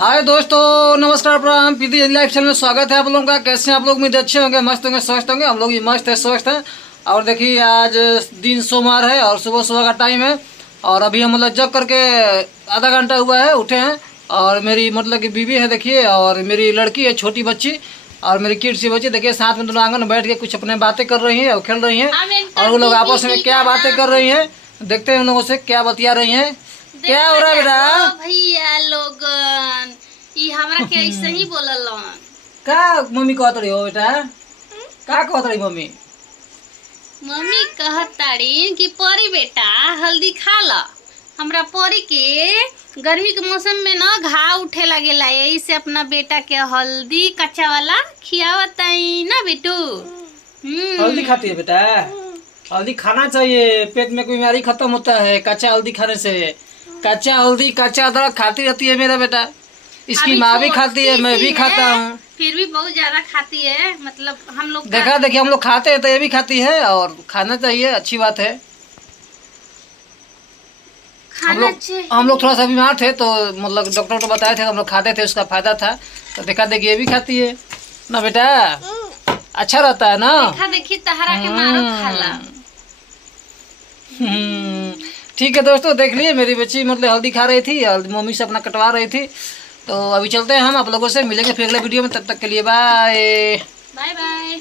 हाय दोस्तों, नमस्कार, प्रणाम। पीती लाइफ चैनल में स्वागत है आप लोगों का। कैसे हैं आप लोग? उम्मीद अच्छे होंगे, मस्त होंगे, स्वस्थ होंगे। हम लोग भी मस्त है, स्वस्थ हैं। और देखिए आज दिन सोमवार है और सुबह सुबह का टाइम है। और अभी हम मतलब जग करके आधा घंटा हुआ है उठे हैं। और मेरी मतलब कि बीवी है देखिए, और मेरी लड़की है, छोटी बच्ची, और मेरी किड सी बच्ची देखिए, साथ में दोनों आंगन में बैठ के कुछ अपने बातें कर रही हैं और खेल रही हैं। और वो लोग आपस में क्या बातें कर रही हैं, देखते हैं उन लोगों से क्या बतिया रही हैं। क्या हो रहा है बेटा? भैया लोगन ई हमरा के ऐसे ही बोललन। का मम्मी कहत रही हो बेटा? का कहत रही मम्मी? मम्मी कहताड़ी कि परी बेटा हल्दी खा ल। हमरा परी के गर्मी के मौसम में ना घाव उठे लगेला, यही से अपना बेटा के हल्दी कच्चा वाला खियावताई ना बेटू। हल्दी खाती है बेटा? हल्दी खाना चाहिए, पेट में कोई बीमारी खत्म होता है कच्चा हल्दी खाने से। कच्चा हल्दी, कच्चा अदरक खाती रहती है मेरा बेटा। इसकी माँ भी खाती है, मैं भी खाता हूँ। फिर भी बहुत ज्यादा खाती है, मतलब हम लोग देखा देखिए, हम लोग खाते हैं तो ये भी खाती है, और खाना चाहिए, अच्छी बात है। हम लोग थोड़ा सा बीमार थे तो मतलब डॉक्टर को बताए थे, हम लोग खाते थे, उसका फायदा था। तो देखा देखिए ये भी खाती है ना बेटा, अच्छा रहता है ना। देखा देखी तहरा के मारो खाला। ठीक है दोस्तों, देख लिए मेरी बच्ची मतलब हल्दी खा रही थी और मम्मी से अपना कटवा रही थी। तो अभी चलते हैं, हम आप लोगों से मिलेंगे फिर अगले वीडियो में। तब तक के लिए बाय बाय बाय।